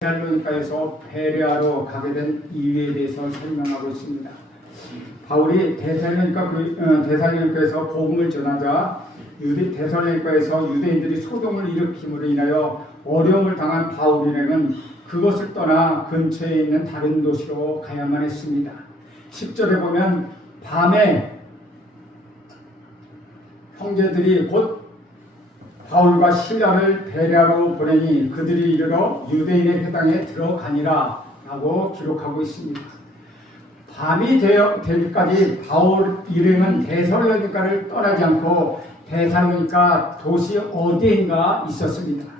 데살로니가에서 베레아로 가게 된 이유에 대해서 설명하고 있습니다. 바울이 데살로니가에서 복음을 전하자 데살로니가에서 유대인들이 소동을 일으킴으로 인하여 어려움을 당한 바울 일행은 그것을 떠나 근처에 있는 다른 도시로 가야만 했습니다. 10절에 보면 밤에 형제들이 곧 바울과 실라를 베레아로 보내니 그들이 이르러 유대인의 회당에 들어가니라 라고 기록하고 있습니다. 밤이 되기까지 바울 일행은 데살로니가를 떠나지 않고 데살로니가 도시 어디인가 있었습니다.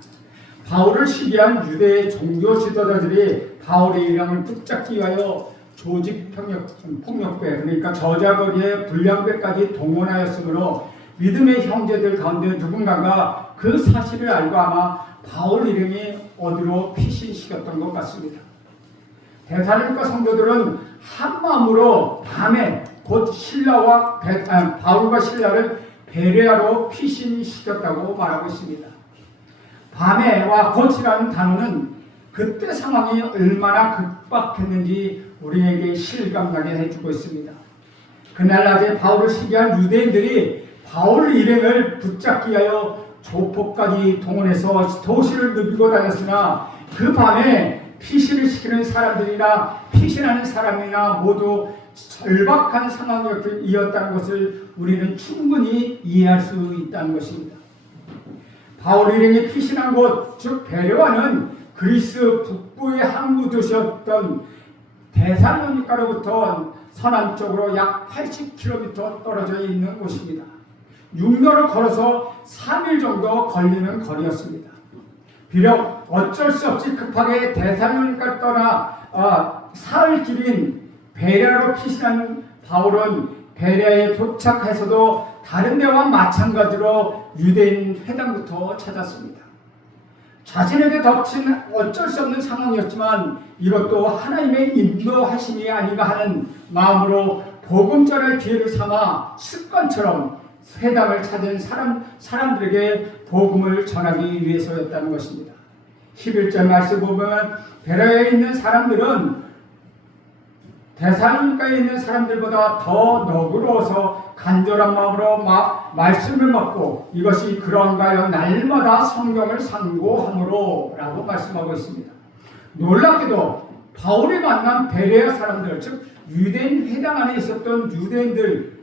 바울을 시기한 유대의 종교 지도자들이 바울의 일행을 붙잡기 위하여 조직 폭력배 그러니까 저자거리의 불량배까지 동원하였으므로 믿음의 형제들 가운데 누군가가 그 사실을 알고 아마 바울 일행이 어디로 피신시켰던 것 같습니다. 데살로니가 성도들은 한 마음으로 밤에 곧 바울과 실라를 베레아로 피신시켰다고 말하고 있습니다. 밤에와 곧이라는 단어는 그때 상황이 얼마나 급박했는지 우리에게 실감나게 해주고 있습니다. 그날 낮에 바울을 시기한 유대인들이 바울 일행을 붙잡기 위하여 조폭까지 동원해서 도시를 누비고 다녔으나 그 밤에 피신을 시키는 사람들이나 피신하는 사람이나 모두 절박한 상황이었다는 것을 우리는 충분히 이해할 수 있다는 것입니다. 바울 일행이 피신한 곳, 즉 베레아는 그리스 북부의 항구 도시였던 데살로니가로부터 서남쪽으로 약 80km 떨어져 있는 곳입니다. 육로를 걸어서 3일 정도 걸리는 거리였습니다. 비록 어쩔 수 없이 급하게 데살로니가를 떠나 사흘 길인 베레아로 피신한 바울은 베레아에 도착해서도 다른 데와 마찬가지로 유대인 회당부터 찾았습니다. 자신에게 덮친 어쩔 수 없는 상황이었지만 이것도 하나님의 인도하심이 아닌가 하는 마음으로 복음 전할 기회를 삼아 습관처럼 회당을 찾은 사람들에게 복음을 전하기 위해서였다는 것입니다. 11절 말씀 보면 베레아에 있는 사람들은 데살로니가에 있는 사람들보다 더 너그러워서 간절한 마음으로 말씀을 먹고 이것이 그런가 하여 날마다 성경을 상고함으로 라고 말씀하고 있습니다. 놀랍게도 바울이 만난 베레아 사람들, 즉 유대인 회당 안에 있었던 유대인들은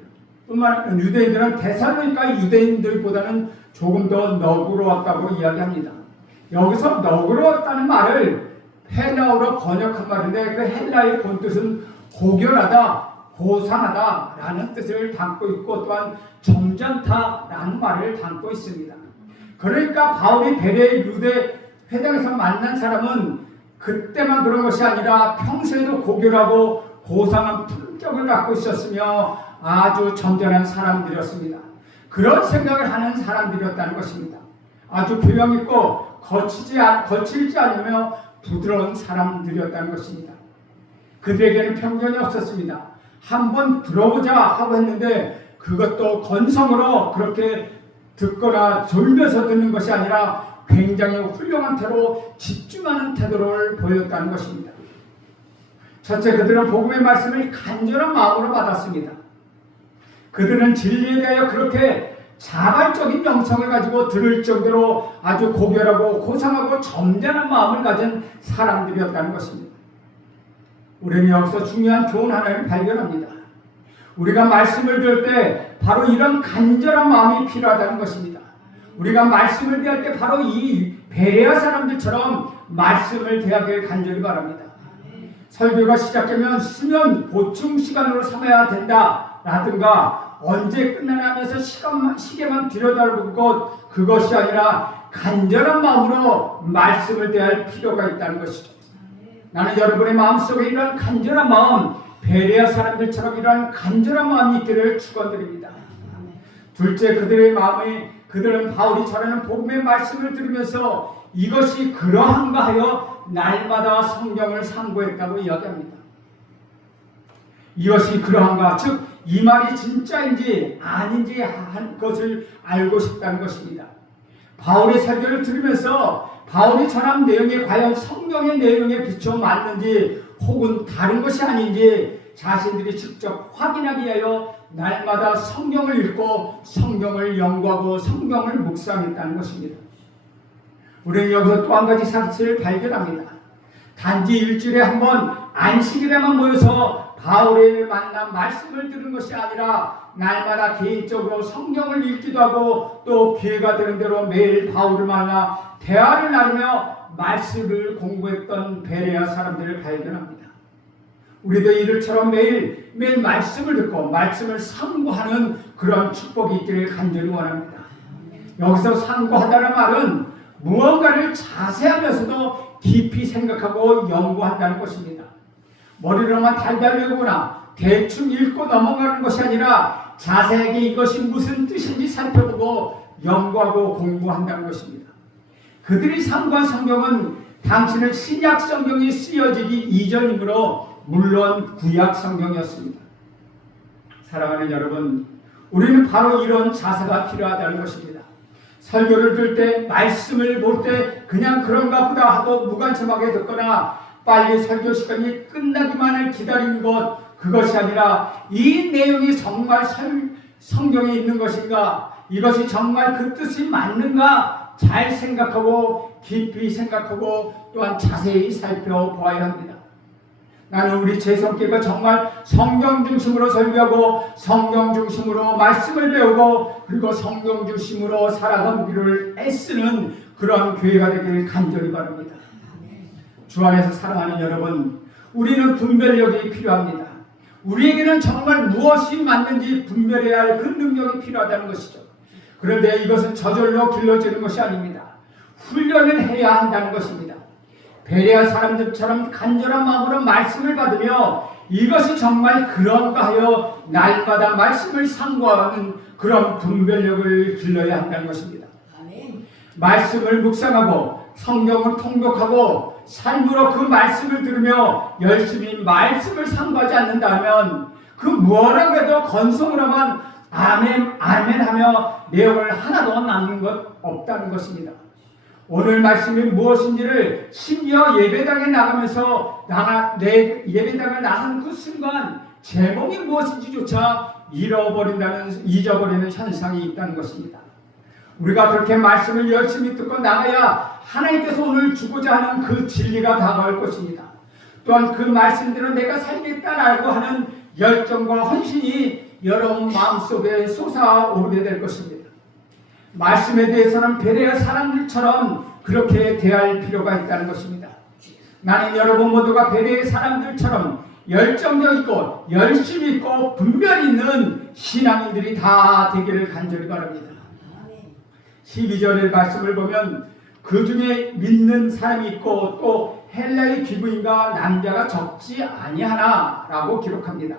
데살로니가 유대인들보다는 조금 더 너그러웠다고 이야기합니다. 여기서 너그러웠다는 말을 헬라어로 번역한 말인데 그 헬라의 본뜻은 고결하다, 고상하다 라는 뜻을 담고 있고 또한 점잖다 라는 말을 담고 있습니다. 그러니까 바울이 베레아 유대 회당에서 만난 사람은 그때만 그런 것이 아니라 평소에도 고결하고 고상한 품격을 갖고 있었으며 아주 점잖은 사람들이었습니다. 그런 생각을 하는 사람들이었다는 것입니다. 아주 교양 있고 거칠지 않으며 부드러운 사람들이었다는 것입니다. 그들에게는 편견이 없었습니다. 한번 들어보자 하고 했는데 그것도 건성으로 그렇게 듣거나 졸면서 듣는 것이 아니라 굉장히 훌륭한 태로 집중하는 태도를 보였다는 것입니다. 첫째, 그들은 복음의 말씀을 간절한 마음으로 받았습니다. 그들은 진리에 대하여 그렇게 자발적인 영성을 가지고 들을 정도로 아주 고결하고 고상하고 점잖은 마음을 가진 사람들이었다는 것입니다. 우리는 여기서 중요한 교훈 하나를 발견합니다. 우리가 말씀을 들을 때 바로 이런 간절한 마음이 필요하다는 것입니다. 우리가 말씀을 대할 때 바로 이 베레아 사람들처럼 말씀을 대하길 간절히 바랍니다. 설교가 시작되면 수면 보충 시간으로 삼아야 된다 라든가 언제 끝나나 하면서 시계만 들여다보는 것, 그것이 아니라 간절한 마음으로 말씀을 대할 필요가 있다는 것이죠. 나는 여러분의 마음속에 이런 간절한 마음, 베레아 사람들처럼 이런 간절한 마음이 있기를 축원드립니다. 둘째, 그들은 바울이 전하는 복음의 말씀을 들으면서 이것이 그러한가 하여 날마다 성경을 상고했다고 이야기합니다. 이것이 그러한가, 즉 이 말이 진짜인지 아닌지 한 것을 알고 싶다는 것입니다. 바울의 설교를 들으면서 바울이 전한 내용이 과연 성경의 내용에 비춰 맞는지 혹은 다른 것이 아닌지 자신들이 직접 확인하기 위하여 날마다 성경을 읽고 성경을 연구하고 성경을 묵상했다는 것입니다. 우리는 여기서 또 한 가지 사실을 발견합니다. 단지 일주일에 한 번 안식일에만 모여서 바울을 만나 말씀을 들은 것이 아니라 날마다 개인적으로 성경을 읽기도 하고 또 기회가 되는 대로 매일 바울을 만나 대화를 나누며 말씀을 공부했던 베레아 사람들을 발견합니다. 우리도 이들처럼 매일 말씀을 듣고 말씀을 상고하는 그런 축복이 있기를 간절히 원합니다. 여기서 상고하다는 말은 무언가를 자세하면서도 깊이 생각하고 연구한다는 것입니다. 머리로만 달달 외우거나 대충 읽고 넘어가는 것이 아니라 자세하게 이것이 무슨 뜻인지 살펴보고 연구하고 공부한다는 것입니다. 그들이 상고한 성경은 당시는 신약 성경이 쓰여지기 이전이므로 물론 구약 성경이었습니다. 사랑하는 여러분, 우리는 바로 이런 자세가 필요하다는 것입니다. 설교를 들을 때, 말씀을 볼 때 그냥 그런가 보다 하고 무관심하게 듣거나 빨리 설교 시간이 끝나기만을 기다리는 것, 그것이 아니라 이 내용이 정말 성경에 있는 것인가, 이것이 정말 그 뜻이 맞는가 잘 생각하고 깊이 생각하고 또한 자세히 살펴보아야 합니다. 나는 우리 재성교회가 정말 성경 중심으로 설교하고 성경 중심으로 말씀을 배우고 그리고 성경 중심으로 살아가기를 애쓰는 그런 교회가 되기를 간절히 바랍니다. 주 안에서 사랑하는 여러분, 우리는 분별력이 필요합니다. 우리에게는 정말 무엇이 맞는지 분별해야 할 그 능력이 필요하다는 것이죠. 그런데 이것은 저절로 길러지는 것이 아닙니다. 훈련을 해야 한다는 것입니다. 베레아 사람들처럼 간절한 마음으로 말씀을 받으며 이것이 정말 그런가 하여 날마다 말씀을 상고하는 그런 분별력을 길러야 한다는 것입니다. 말씀을 묵상하고 성경을 통독하고 삶으로 그 말씀을 들으며 열심히 말씀을 상고하지 않는다면 그 무엇라고 해도 건성으로만 아멘 아멘 하며 내용을 하나도 남는 것 없다는 것입니다. 오늘 말씀이 무엇인지를 심지어 예배당에 나가면서 내 예배당에 나선 그 순간 제목이 무엇인지조차 잊어버리는 현상이 있다는 것입니다. 우리가 그렇게 말씀을 열심히 듣고 나가야 하나님께서 오늘 주고자 하는 그 진리가 다가올 것입니다. 또한 그 말씀대로 내가 살겠다라고 하는 열정과 헌신이 여러분 마음속에 솟아오르게 될 것입니다. 말씀에 대해서는 베레아 사람들처럼 그렇게 대할 필요가 있다는 것입니다. 나는 여러분 모두가 베레아 사람들처럼 열정력 있고 열심히 있고 분별 있는 신앙인들이 다 되기를 간절히 바랍니다. 12절의 말씀을 보면 그 중에 믿는 사람이 있고 또 헬라의 귀부인과 남자가 적지 아니하나라고 기록합니다.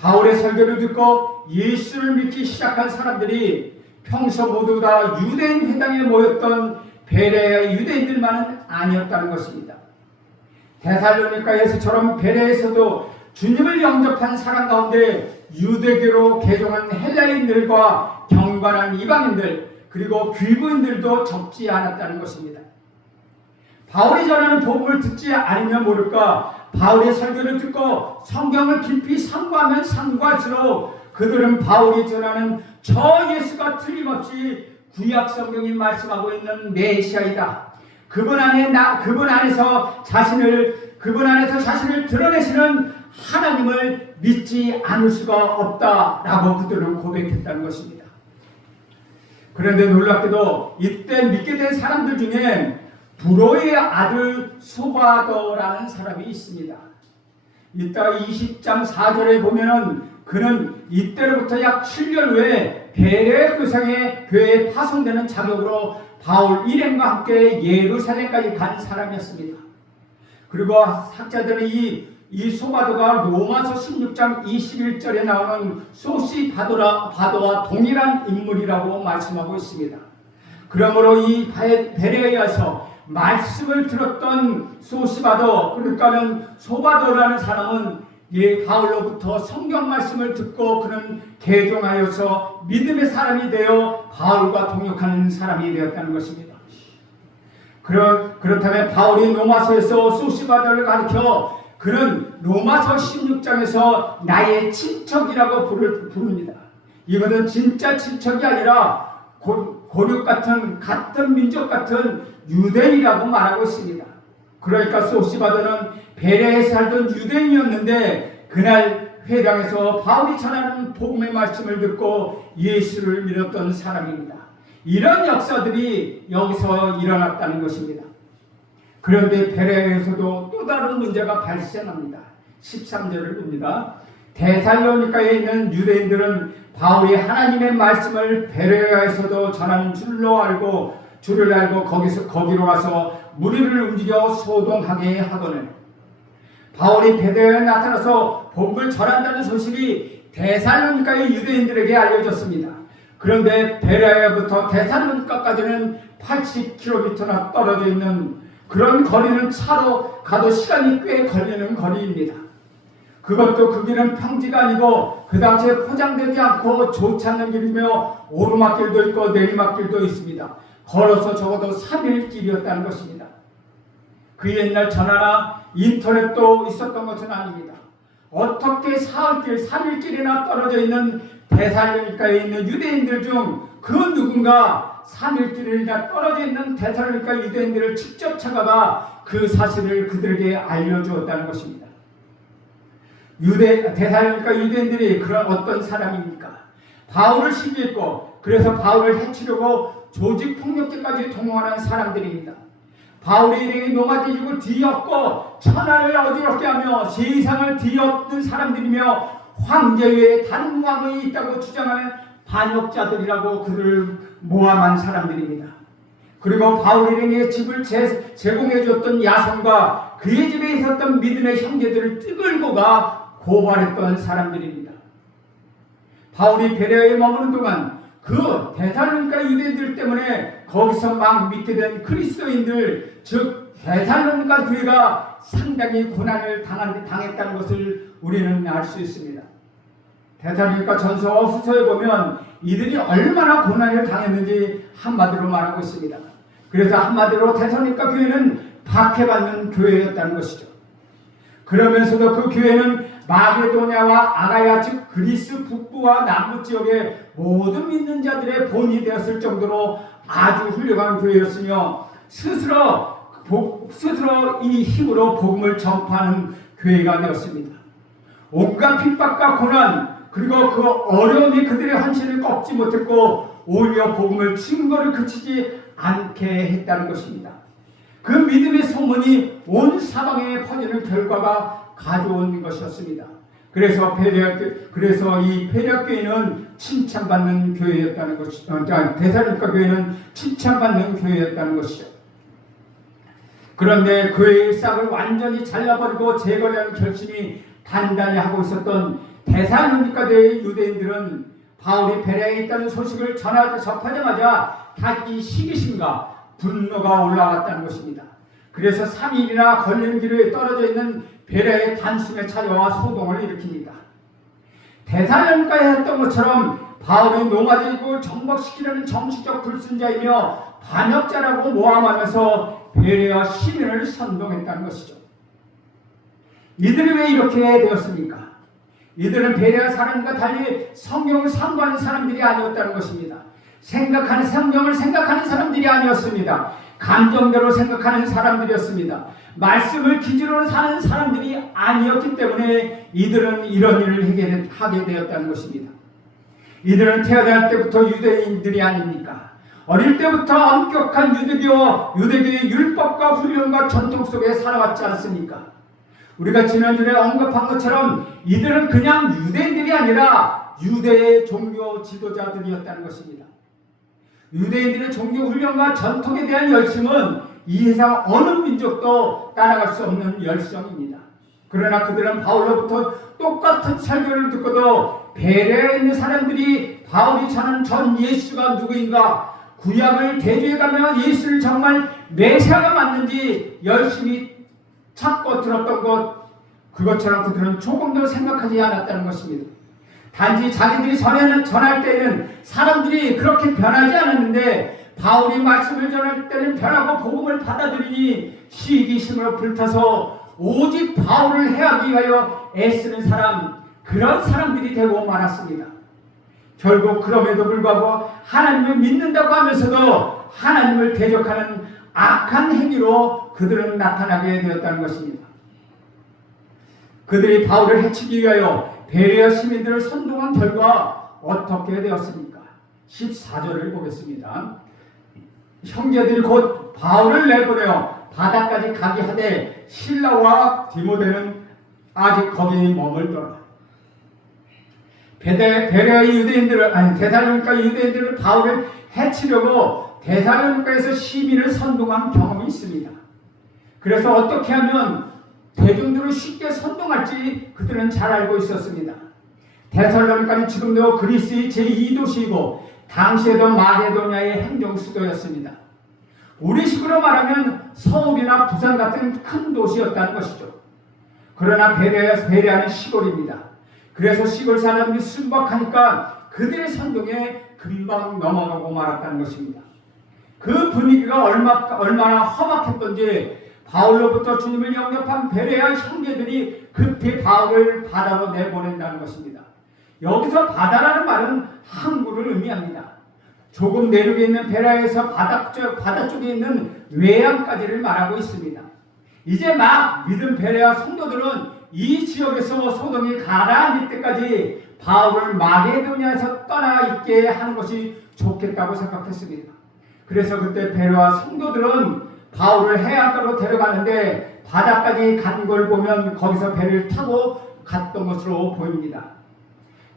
바울의 설교를 듣고 예수를 믿기 시작한 사람들이 평소 모두 다 유대인 회당에 모였던 베레아 유대인들만은 아니었다는 것입니다. 데살로니가에서처럼 베레아에서도 주님을 영접한 사람 가운데 유대교로 개종한 헬라인들과 경건한 이방인들 그리고 귀부인들도 적지 않았다는 것입니다. 바울이 전하는 복음을 듣지 않으면 모를까 바울의 설교를 듣고 성경을 깊이 상고하면 상고할수록 그들은 바울이 전하는 저 예수가 틀림없이 구약 성경이 말씀하고 있는 메시아이다. 그분 안에서 자신을 드러내시는 하나님을 믿지 않을 수가 없다라고 그들은 고백했다는 것입니다. 그런데 놀랍게도 이때 믿게 된 사람들 중에 브로의 아들 소바더라는 사람이 있습니다. 이따 20장 4절에 보면은 그는 이때로부터 약 7년 후에 베레아 교상의 교회에 파송되는 자격으로 바울 일행과 함께 예루살렘까지 간 사람이었습니다. 그리고 학자들은 이 소바도가 로마서 16장 21절에 나오는 소시바도와 동일한 인물이라고 말씀하고 있습니다. 그러므로 이 베레아에 와서 말씀을 들었던 소시바도, 그러니까는 소바도라는 사람은 바울로부터 성경 말씀을 듣고 그는 개종하여서 믿음의 사람이 되어 바울과 동역하는 사람이 되었다는 것입니다. 그렇다면 바울이 로마서에서 소시바더를 가르쳐 그는 로마서 16장에서 나의 친척이라고 부릅니다. 이것은 진짜 친척이 아니라 고륙 같은 민족 같은 유대인이라고 말하고 있습니다. 그러니까 소시바더는 베레에 살던 유대인이었는데 그날 회당에서 바울이 전하는 복음의 말씀을 듣고 예수를 믿었던 사람입니다. 이런 역사들이 여기서 일어났다는 것입니다. 그런데 베레에서도 또 다른 문제가 발생합니다. 13절을 봅니다. 데살로니가에 있는 유대인들은 바울이 하나님의 말씀을 베레아에서도 전하는 줄을 알고 거기로 와서 무리를 움직여 소동하게 하거늘 바울이 베레아에 나타나서 복음을 전한다는 소식이 데살로니가의 유대인들에게 알려졌습니다. 그런데 베레아부터 데살로니가까지는 80km나 떨어져 있는 그런 거리는 차로 가도 시간이 꽤 걸리는 거리입니다. 그것도 그 길은 평지가 아니고 그 당시에 포장되지 않고 좋지 않는 길이며 오르막길도 있고 내리막길도 있습니다. 걸어서 적어도 3일 길이었다는 것입니다. 그 옛날 전화나 인터넷도 있었던 것은 아닙니다. 어떻게 3일 길이나 떨어져 있는 데살로니가에 있는 유대인들 중 그 누군가 3일 길이나 떨어져 있는 데살로니가 유대인들을 직접 찾아가 그 사실을 그들에게 알려주었다는 것입니다. 데살로니가 유대인들이 그런 어떤 사람입니까? 바울을 시기했고 그래서 바울을 해치려고 조직폭력죄까지 동원하는 사람들입니다. 바울의 일행이 노마디족을 뒤엎고 천하를 어지럽게 하며 세상을 뒤엎는 사람들이며 황제 외에 다른 왕이 있다고 주장하는 반역자들이라고 그들을 모함한 사람들입니다. 그리고 바울 일행의 집을 제공해 줬던 야손과 그의 집에 있었던 믿음의 형제들을 뜨글고가 고발했던 사람들입니다. 바울이 베레아에 머무는 동안 그 데살로니가 유대인들 때문에 거기서 막 믿게 된 그리스도인들 즉 데살로니가 교회가 상당히 고난을 당했다는 것을 우리는 알 수 있습니다. 데살로니가 전서와 후서에 보면 이들이 얼마나 고난을 당했는지 한마디로 말하고 있습니다. 그래서 한마디로 데살로니가 교회는 박해받는 교회였다는 것이죠. 그러면서도 그 교회는 마게도냐와 아가야 즉 그리스 북부와 남부 지역의 모든 믿는 자들의 본이 되었을 정도로 아주 훌륭한 교회였으며 스스로 이 힘으로 복음을 전파하는 교회가 되었습니다. 온갖 핍박과 고난 그리고 그 어려움이 그들의 헌신을 꺾지 못했고 오히려 복음을 증거를 그치지 않게 했다는 것입니다. 그 믿음의 소문이 온 사방에 퍼지는 결과가 가져온 것이었습니다. 그래서 이 베레아교회는 칭찬받는 교회였다는 것이죠. 데살로니가 교회는 칭찬받는 교회였다는 것이죠. 그런데 그의 싹을 완전히 잘라버리고 제거하려는 결심이 단단히 하고 있었던 데살로니가 교회의 유대인들은 바울이 베레아에 있다는 소식을 접하자마자 다시 시기심과 분노가 올라왔다는 것입니다. 그래서 3일이나 걸리는 길에 떨어져 있는 베레아의 단숨에 찾아와 소동을 일으킵니다. 데살로니가에 했던 것처럼 바울이 노마디족을 정복시키려는 정치적 불순자이며 반역자라고 모함하면서 베레아 시민을 선동했다는 것이죠. 이들이 왜 이렇게 되었습니까? 이들은 베레아 사람과 달리 성경을 상고하는 사람들이 아니었다는 것입니다. 성경을 생각하는 사람들이 아니었습니다. 감정대로 생각하는 사람들이었습니다. 말씀을 기준으로 사는 사람들이 아니었기 때문에 이들은 이런 일을 하게 되었다는 것입니다. 이들은 태어날 때부터 유대인들이 아닙니까? 어릴 때부터 엄격한 유대교의 율법과 훈련과 전통 속에 살아왔지 않습니까? 우리가 지난주에 언급한 것처럼 이들은 그냥 유대인들이 아니라 유대의 종교 지도자들이었다는 것입니다. 유대인들의 종교 훈련과 전통에 대한 열심은 이 세상 어느 민족도 따라갈 수 없는 열성입니다. 그러나 그들은 바울로부터 똑같은 설교를 듣고도 베레아에 있는 사람들이 바울이 전한 전 예수가 누구인가 구약을 대조해가며 예수를 정말 메시아가 맞는지 열심히 찾고 들었던 것 그것처럼 그들은 조금도 생각하지 않았다는 것입니다. 단지 자기들이 전할 때에는 사람들이 그렇게 변하지 않았는데 바울이 말씀을 전할 때는 변하고 복음을 받아들이니 시기심으로 불타서 오직 바울을 해하기 위하여 애쓰는 사람, 그런 사람들이 되고 말았습니다. 결국 그럼에도 불구하고 하나님을 믿는다고 하면서도 하나님을 대적하는 악한 행위로 그들은 나타나게 되었다는 것입니다. 그들이 바울을 해치기 위하여 베레아 시민들을 선동한 결과 어떻게 되었습니까? 14절을 보겠습니다. 형제들이 곧 바울을 내보내어 바다까지 가게 하되 실라와 디모데는 아직 거기 머물더라. 베레아의 유대인들을 데살로니가 유대인들을 바울을 해치려고 데살로니가에서 시민을 선동한 경험이 있습니다. 그래서 어떻게 하면 대중들을 쉽게 선동할지 그들은 잘 알고 있었습니다. 데살로니가는 지금도 그리스의 제2도시이고 당시에도 마게도냐의 행정수도였습니다. 우리식으로 말하면 서울이나 부산 같은 큰 도시였다는 것이죠. 그러나 베레아는 시골입니다. 그래서 시골 사람들이 순박하니까 그들의 선동에 금방 넘어가고 말았다는 것입니다. 그 분위기가 얼마나 험악했던지 바울로부터 주님을 영접한 베레아 형제들이 급히 바울을 바다로 내보낸다는 것입니다. 여기서 바다라는 말은 항구를 의미합니다. 조금 내륙에 있는 베레아에서 바다 쪽에 있는 외양까지를 말하고 있습니다. 이제 막 믿은 베레아 성도들은 이 지역에서 소동이 가라앉을 때까지 바울을 마게도냐에서 떠나 있게 하는 것이 좋겠다고 생각했습니다. 그래서 그때 베레아 성도들은 바울을 해안가로 데려가는데 바다까지 간 걸 보면 거기서 배를 타고 갔던 것으로 보입니다.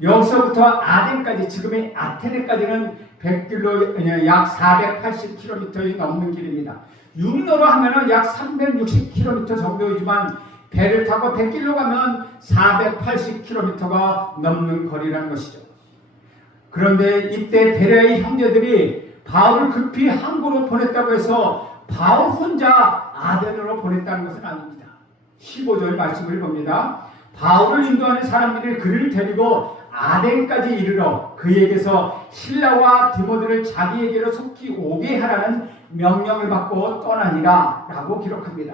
여기서부터 아덴까지, 지금의 아테네까지는 100km, 약 480km이 넘는 길입니다. 육로로 하면 약 360km 정도이지만 배를 타고 100km 가면 480km가 넘는 거리라는 것이죠. 그런데 이때 베레아의 형제들이 바울을 급히 항구로 보냈다고 해서 바울 혼자 아덴으로 보냈다는 것은 아닙니다. 15절 말씀을 봅니다. 바울을 인도하는 사람들이 그를 데리고 아덴까지 이르러 그에게서 실라와 디모데를 자기에게로 속히 오게 하라는 명령을 받고 떠나니라 라고 기록합니다.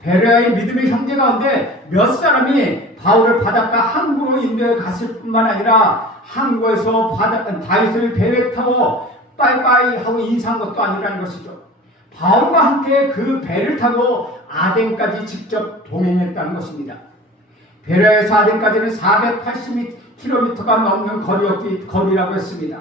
베레아의 믿음의 형제 가운데 몇 사람이 바울을 바닷가 항구로 인도해 갔을 뿐만 아니라 항구에서 다윗을 배에 타고 빠이빠이 하고 인사한 것도 아니라는 것이죠. 바울과 함께 그 배를 타고 아덴까지 직접 동행했다는 것입니다. 베레아에서 아덴까지는 480km가 넘는 거리라고 했습니다.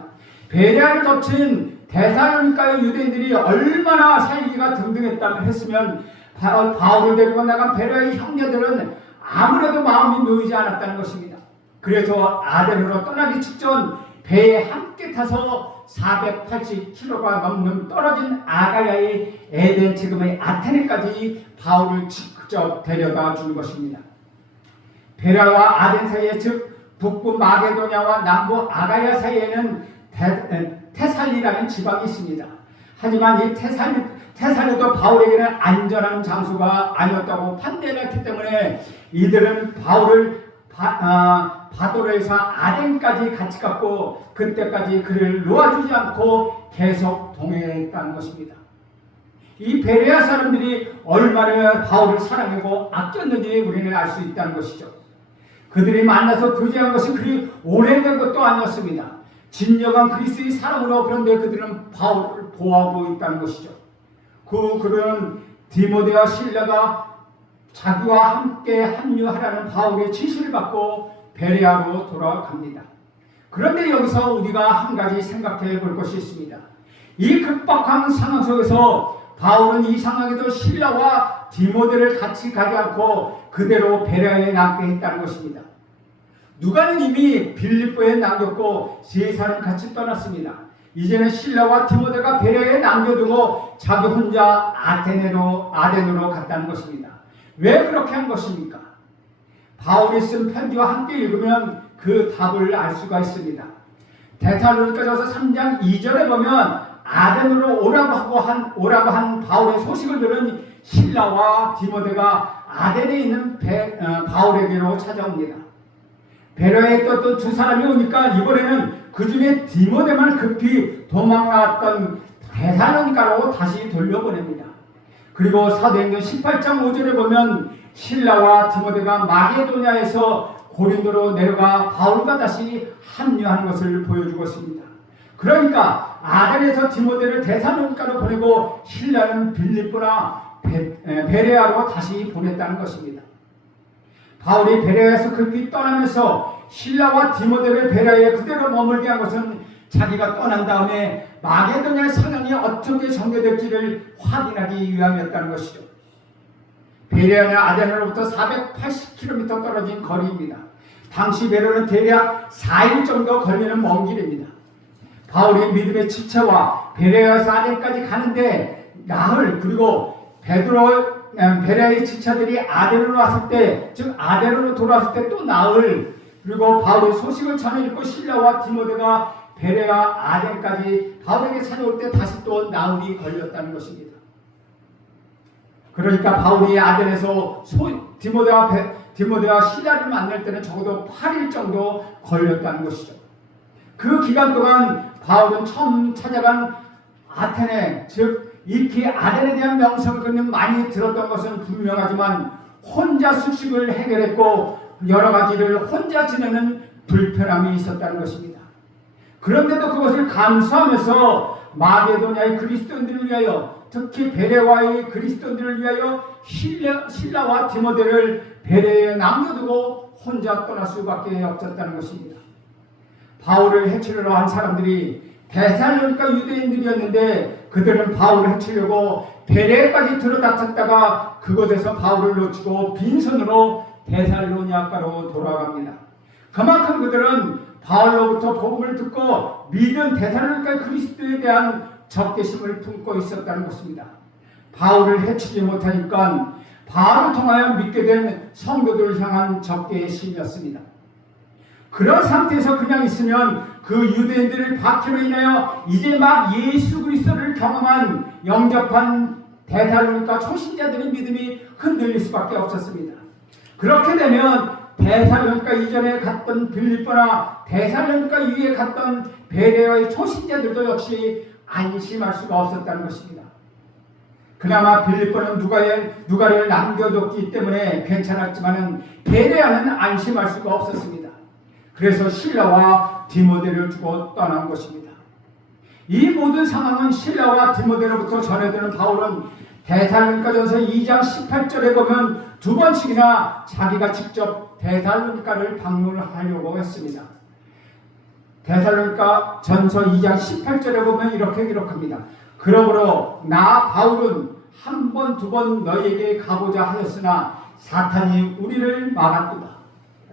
베레아를 덮친 데살로니가의 유대인들이 얼마나 살기가 등등했다면 했으면 바울을 데리고 나간 베레아의 형제들은 아무래도 마음이 놓이지 않았다는 것입니다. 그래서 아덴으로 떠나기 직전 배에 함께 타서 480km가 넘는 떨어진 아가야의 에덴, 지금의 아테네까지 바울을 직접 데려다 준 것입니다. 베레아와 아덴 사이에, 즉 북부 마게도냐와 남부 아가야 사이에는 테살리라는 지방이 있습니다. 하지만 이 테살리도 바울에게는 안전한 장소가 아니었다고 판단했기 때문에 이들은 바울을 바도로에서 아덴까지 같이 갔고 그때까지 그를 놓아주지 않고 계속 동행했다는 것입니다. 이 베레아 사람들이 얼마나 바울을 사랑하고 아꼈는지 우리는 알 수 있다는 것이죠. 그들이 만나서 교제한 것이 그리 오래된 것도 아니었습니다. 진정한 그리스도의 사랑으로, 그런데 그들은 바울을 보호하고 있다는 것이죠. 그들은 디모데와 실라가 자기와 함께 합류하라는 바울의 지시를 받고 베레아로 돌아갑니다. 그런데 여기서 우리가 한 가지 생각해 볼 것이 있습니다. 이 급박한 상황 속에서 바울은 이 상황에서 실라와 디모데를 같이 가지 않고 그대로 베레아에 남게 했다는 것입니다. 누가는 이미 빌립보에 남겼고 세 사람 같이 떠났습니다. 이제는 실라와 디모데가 베레아에 남겨두고 자기 혼자 아덴으로 갔다는 것입니다. 왜 그렇게 한 것입니까? 바울이 쓴 편지와 함께 읽으면 그 답을 알 수가 있습니다. 데살로니가전서 3장 2절에 보면 아덴으로 오라고 한 바울의 소식을 들은 실라와 디모데가 아덴에 있는 바울에게로 찾아옵니다. 베레아에 떴던 두 사람이 오니까 이번에는 그 중에 디모데만 급히 도망나왔던 데살로니가로 다시 돌려보냅니다. 그리고 사도행전 18장 5절에 보면 실라와 디모데가 마게도냐에서 고린도로 내려가 바울과 다시 합류하는 것을 보여주고 있습니다. 그러니까 아덴에서 디모데를 데살로니가로 보내고 실라는 빌립보나 베레아로 다시 보냈다는 것입니다. 바울이 베레아에서 급히 떠나면서 실라와 디모데를 베레아에 그대로 머물게 한 것은 자기가 떠난 다음에 마게도냐의 상황이 어떻게 전개될지를 확인하기 위함이었다는 것이죠. 베레아는 아덴으로부터 480km 떨어진 거리입니다. 당시 베레아는 대략 4일 정도 걸리는 먼 길입니다. 바울이 믿음의 지체와 베레아에서 아덴까지 가는데 나흘, 그리고 베레아의 지체들이 아덴으로 왔을 때, 즉 아덴으로 돌아왔을 때 또 나흘, 그리고 바울이 소식을 전해듣고 실라와 디모데가 베레아 아덴까지 바울에게 찾아올 때 다시 또 나흘이 걸렸다는 것입니다. 그러니까 바울이 아덴에서 디모데와 실라를 만날 때는 적어도 8일 정도 걸렸다는 것이죠. 그 기간 동안 바울은 처음 찾아간 아테네, 즉 익히 아덴에 대한 명성을 그는 많이 들었던 것은 분명하지만 혼자 숙식을 해결했고 여러 가지를 혼자 지내는 불편함이 있었다는 것입니다. 그런데도 그것을 감수하면서 마게도냐의 그리스도인들을 위하여, 특히 베레아의 그리스도인들을 위하여 실라와 디모데를 베레아에 남겨두고 혼자 떠날 수밖에 없었다는 것입니다. 바울을 해치려고 한 사람들이 데살로니가 유대인들이었는데 그들은 바울을 해치려고 베레아까지 들어닥쳤다가 그곳에서 바울을 놓치고 빈손으로 데살로니가로 돌아갑니다. 그만큼 그들은 바울로부터 복음을 듣고 믿은 데살로니가 그리스도에 대한 적개심을 품고 있었다는 것입니다. 바울을 해치지 못하니까 바울을 통하여 믿게 된 성도들을 향한 적개심이었습니다. 그런 상태에서 그냥 있으면 그 유대인들을 박해로 인하여 이제 막 예수 그리스도를 경험한 영접한 데살로니가 초신자들의 믿음이 흔들릴 수밖에 없었습니다. 그렇게 되면 데살로니가 이전에 갔던 빌립보나 데살로니가 위에 갔던 베레아의 초신자들도 역시 안심할 수가 없었다는 것입니다. 그나마 빌립보는 누가를 남겨뒀기 때문에 괜찮았지만 베레아는 안심할 수가 없었습니다. 그래서 실라와 디모데를 두고 떠난 것입니다. 이 모든 상황은 실라와 디모데로부터 전해드는 바울은 데살로니가전서 2장 18절에 보면 두 번씩이나 자기가 직접 데살로니가를 방문하려고 했습니다. 데살로니가전서 2장 18절에 보면 이렇게 기록합니다. 그러므로 나 바울은 한 번, 두 번 너희에게 가고자 하였으나 사탄이 우리를 막았도다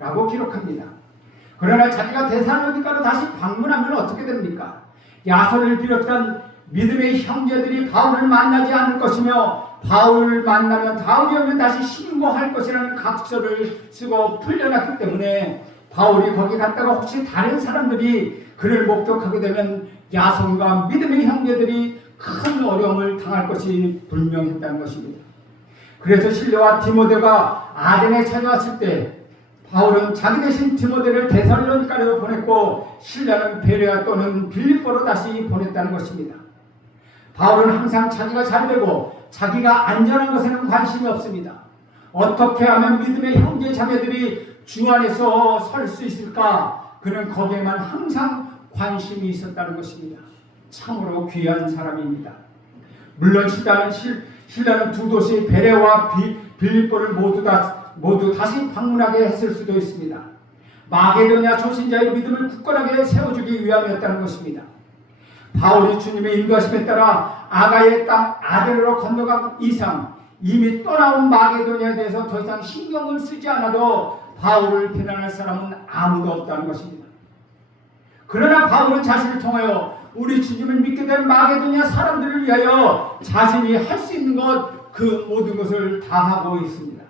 라고 기록합니다. 그러나 자기가 데살로니가로 다시 방문하면 어떻게 됩니까? 야손을 비롯한 믿음의 형제들이 바울을 만나지 않을 것이며 바울을 만나면 바울이 오면 다시 신고할 것이라는 각서를 쓰고 풀려났기 때문에 바울이 거기 갔다가 혹시 다른 사람들이 그를 목격하게 되면 야손과 믿음의 형제들이 큰 어려움을 당할 것이 분명했다는 것입니다. 그래서 실라와 디모데가 아덴에 찾아왔을 때 바울은 자기 대신 디모데를 데살로니가로 보냈고 실라는 베레아 또는 빌립보로 다시 보냈다는 것입니다. 바울은 항상 자기가 잘되고 자기가 안전한 것에는 관심이 없습니다. 어떻게 하면 믿음의 형제 자매들이 주 안에서 설 수 있을까? 그는 거기에만 항상 관심이 있었다는 것입니다. 참으로 귀한 사람입니다. 물론 실라는 두 도시 베레아와 빌립보를 모두 다시 방문하게 했을 수도 있습니다. 마게도냐 초신자의 믿음을 굳건하게 세워주기 위함이었다는 것입니다. 바울이 주님의 인도하심에 따라 아가의 땅 아덴으로 건너간 이상 이미 떠나온 마게도냐에 대해서 더 이상 신경을 쓰지 않아도 바울을 비난할 사람은 아무도 없다는 것입니다. 그러나 바울은 자신을 통하여 우리 주님을 믿게 된 마게도냐 사람들을 위하여 자신이 할 수 있는 것 그 모든 것을 다 하고 있습니다.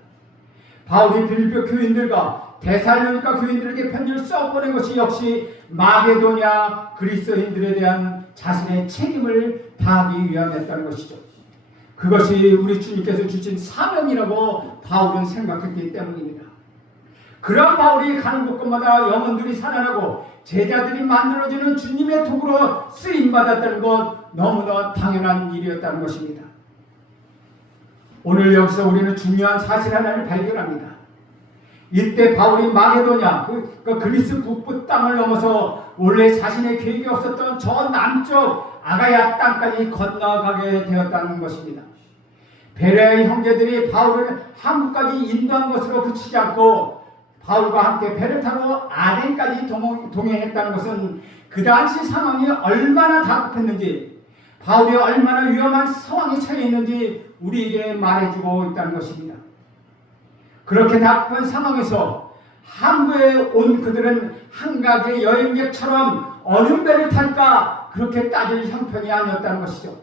바울이 빌립보 교인들과 데살로니가 교인들에게 편지를 써보낸 것이 역시 마게도냐 그리스도인들에 대한 자신의 책임을 다하기 위함이었다는 것이죠. 그것이 우리 주님께서 주신 사명이라고 바울은 생각했기 때문입니다. 그런 바울이 가는 곳곳마다 영혼들이 살아나고 제자들이 만들어지는 주님의 도구로 쓰임받았다는 것, 너무나 당연한 일이었다는 것입니다. 오늘 여기서 우리는 중요한 사실 하나를 발견합니다. 이때 바울이 마게도냐, 그리스 북부 땅을 넘어서 원래 자신의 계획이 없었던 저 남쪽 아가야 땅까지 건너가게 되었다는 것입니다. 베레아의 형제들이 바울을 한국까지 인도한 것으로 그치지 않고 바울과 함께 배를 타고 아덴까지 동행했다는 것은 그 당시 상황이 얼마나 다급했는지, 바울이 얼마나 위험한 상황에 처해 있는지 우리에게 말해주고 있다는 것입니다. 그렇게 다급한 상황에서 항구에 온 그들은 한가지의 여행객처럼 어느 배를 탈까 그렇게 따질 형편이 아니었다는 것이죠.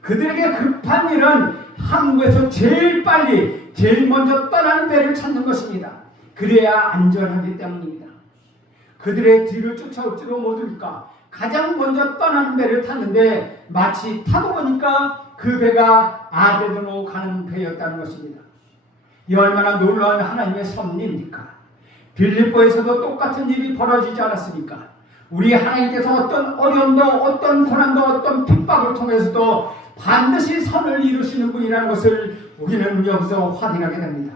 그들에게 급한 일은 항구에서 제일 빨리 제일 먼저 떠나는 배를 찾는 것입니다. 그래야 안전하기 때문입니다. 그들의 뒤를 쫓아올지도 모를까 가장 먼저 떠나는 배를 탔는데 마치 타고 보니까 그 배가 아덴으로 가는 배였다는 것입니다. 이 얼마나 놀라운 하나님의 섭리입니까? 빌립보에서도 똑같은 일이 벌어지지 않았습니까? 우리 하나님께서 어떤 어려움도, 어떤 고난도, 어떤 핍박을 통해서도 반드시 선을 이루시는 분이라는 것을 우리는 여기서 확인하게 됩니다.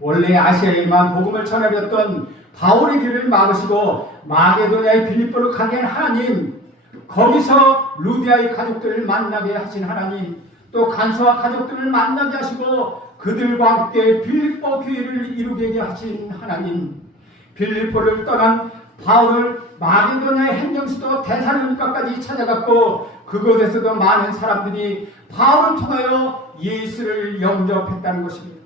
원래 아시아에만 복음을 전하였던 바울의 길을 막으시고 마게도냐의 빌립보를 가게 한 하나님, 거기서 루디아의 가족들을 만나게 하신 하나님, 또 간소와 가족들을 만나게 하시고 그들과 함께 빌립보 교회를 이루게 하신 하나님, 빌립보를 떠난 바울을 마게도냐의 행정수도 데살로니가까지 찾아갔고 그곳에서도 많은 사람들이 바울을 통하여 예수를 영접했다는 것입니다.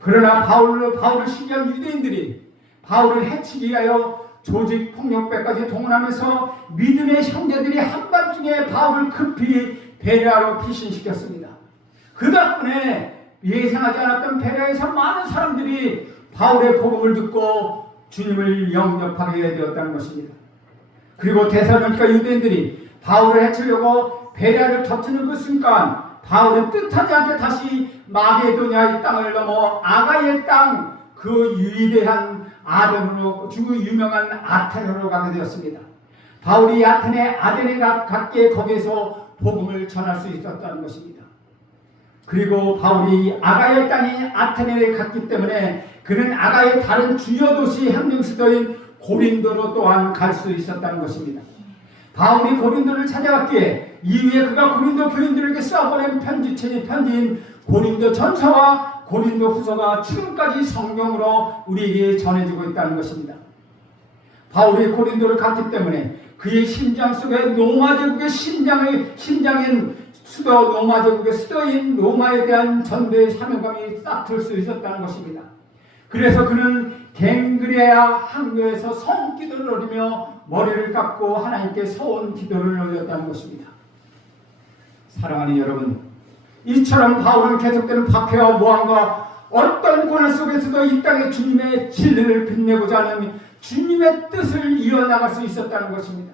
그러나 바울을 신기한 유대인들이 바울을 해치기 위하여 조직 폭력배까지 동원하면서 믿음의 형제들이 한밤중에 바울을 급히 베레아로 피신시켰습니다. 그 덕분에 예상하지 않았던 베레아에서 많은 사람들이 바울의 복음을 듣고 주님을 영접하게 되었다는 것입니다. 그리고 데살로니가 유대인들이 바울을 해치려고 베레아를 덮치는 그 순간 바울은 뜻하지 않게 다시 마게도냐의 땅을 넘어 아가의 땅, 그 위대한 아덴으로, 유명한 아테네로 가게 되었습니다. 바울이 아덴에 갔기에 거기에서 복음을 전할 수 있었다는 것입니다. 그리고 바울이 아가의 땅이 아테네에 갔기 때문에 그는 아가의 다른 주요 도시 행정 수도인 고린도로 또한 갈 수 있었다는 것입니다. 바울이 고린도를 찾아갔기에 이후에 그가 고린도 교인들에게 써보낸 편지인 고린도 전서와 고린도 후서가 지금까지 성경으로 우리에게 전해지고 있다는 것입니다. 바울이 고린도를 갔기 때문에 그의 심장 속에 로마 제국의 심장인 수도, 로마 제국의 수도인 로마에 대한 전도의 사명감이 싹 들 수 있었다는 것입니다. 그래서 그는 갱그레아 항구에서 성기도를 올리며 머리를 깎고 하나님께 서원 기도를 올렸다는 것입니다. 사랑하는 여러분, 이처럼 바울은 계속되는 박해와 모함과 어떤 고난 속에서도 이 땅에 주님의 진리를 빛내고자 하는 주님의 뜻을 이어나갈 수 있었다는 것입니다.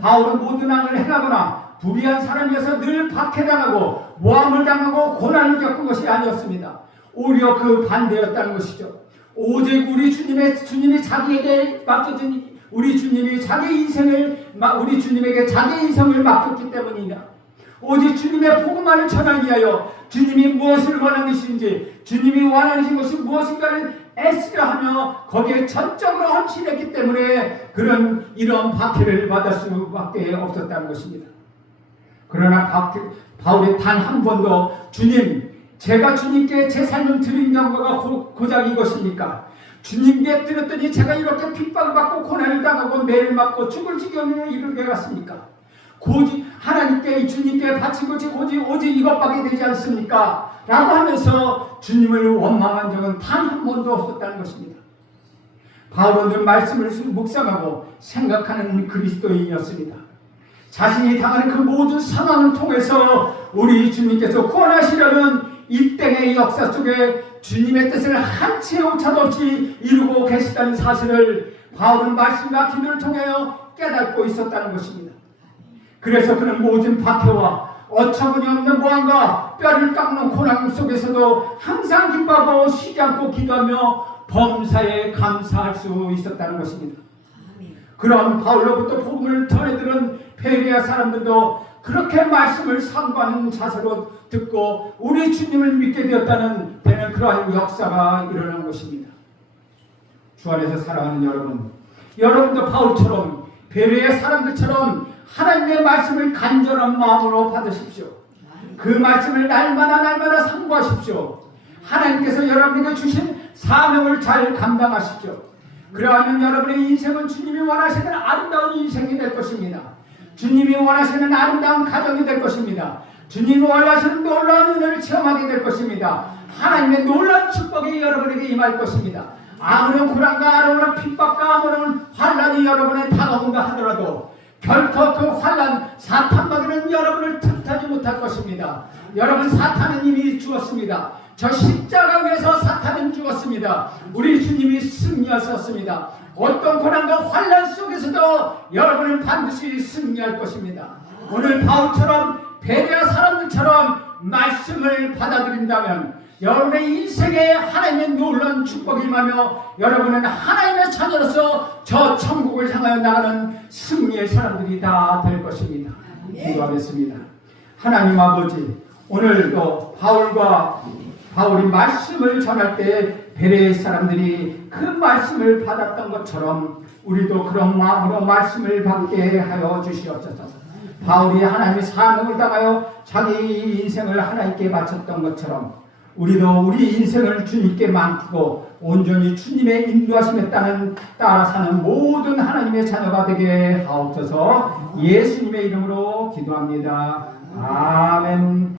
바울은 모든 악을 행하거나 불의한 사람이어서 늘 박해당하고 모함을 당하고 고난을 겪은 것이 아니었습니다. 오히려 그 반대였다는 것이죠. 오직 우리 주님이 자기에게 맡겨진 우리 주님이 우리 주님에게 자기 인생을 맡겼기 때문이다. 오직 주님의 복음만을 전하기 위하여 주님이 무엇을 원하시는지, 주님이 원하시는 것이 무엇인가를 애쓰려 하며 거기에 전적으로 헌신했기 때문에 그런 이런 박해를 받을 수밖에 없었다는 것입니다. 그러나 바울이 단 한 번도 주님, 제가 주님께 제 삶을 드린 경우가 고작 이것입니까? 주님께 드렸더니 제가 이렇게 핍박을 받고 고난을 당하고 매를 맞고 죽을 지경에 이르게 갔습니까? 하나님께 주님께 바친 것이 오직 이것밖에 되지 않습니까? 라고 하면서 주님을 원망한 적은 단 한 번도 없었다는 것입니다. 바울은 늘 말씀을 묵상하고 생각하는 그리스도인이었습니다. 자신이 당하는 그 모든 상황을 통해서 우리 주님께서 구원하시려는 이 땅의 역사 속에 주님의 뜻을 한 채 오차도 없이 이루고 계시다는 사실을 바울은 말씀과 기도를 통하여 깨닫고 있었다는 것입니다. 그래서 그는 모든 박해와 어처구니 없는 무한과 뼈를 깎는 고난 속에서도 항상 기뻐하고 쉬지 않고 기도하며 범사에 감사할 수 있었다는 것입니다. 그런 바울로부터 복음을 전해들은 베레아 사람들도 그렇게 말씀을 상고하는 자세로 듣고 우리 주님을 믿게 되었다는 되는 그러한 역사가 일어난 것입니다. 주 안에서 사랑하는 여러분, 여러분도 바울처럼 베레아 사람들처럼 하나님의 말씀을 간절한 마음으로 받으십시오. 그 말씀을 날마다 상고하십시오. 하나님께서 여러분에게 주신 사명을 잘 감당하십시오. 그러하면 여러분의 인생은 주님이 원하시는 아름다운 인생이 될 것입니다. 주님이 원하시는 아름다운 가정이 될 것입니다. 주님이 원하시는 놀라운 은혜를 체험하게 될 것입니다. 하나님의 놀라운 축복이 여러분에게 임할 것입니다. 아무런 고난과 아무런 핍박과 아무런 환난이 여러분에 다가온다 하더라도 결코 그 환난 사탄마귀는 여러분을 틈타지 못할 것입니다. 여러분, 사탄은 이미 죽었습니다. 저 십자가 위에서 사탄은 죽었습니다. 우리 주님이 승리하셨습니다. 어떤 고난과 환난 속에서도 여러분은 반드시 승리할 것입니다. 오늘 바울처럼 베레아 사람들처럼 말씀을 받아들인다면 여러분의 인생에 하나님의 놀라운 축복이 임하며 여러분은 하나님의 자녀로서 저 천국을 향하여 나가는 승리의 사람들이 다 될 것입니다. 기도하겠습니다. 하나님 아버지, 오늘도 바울이 말씀을 전할 때 베레아 사람들이 그 말씀을 받았던 것처럼 우리도 그런 마음으로 말씀을 받게 하여 주시옵소서. 바울이 하나님의 사명을 당하여 자기 인생을 하나님께 바쳤던 것처럼 우리도 우리 인생을 주님께 맡기고 온전히 주님의 인도하심에 따라 사는 모든 하나님의 자녀가 되게 하옵소서. 예수님의 이름으로 기도합니다. 아멘.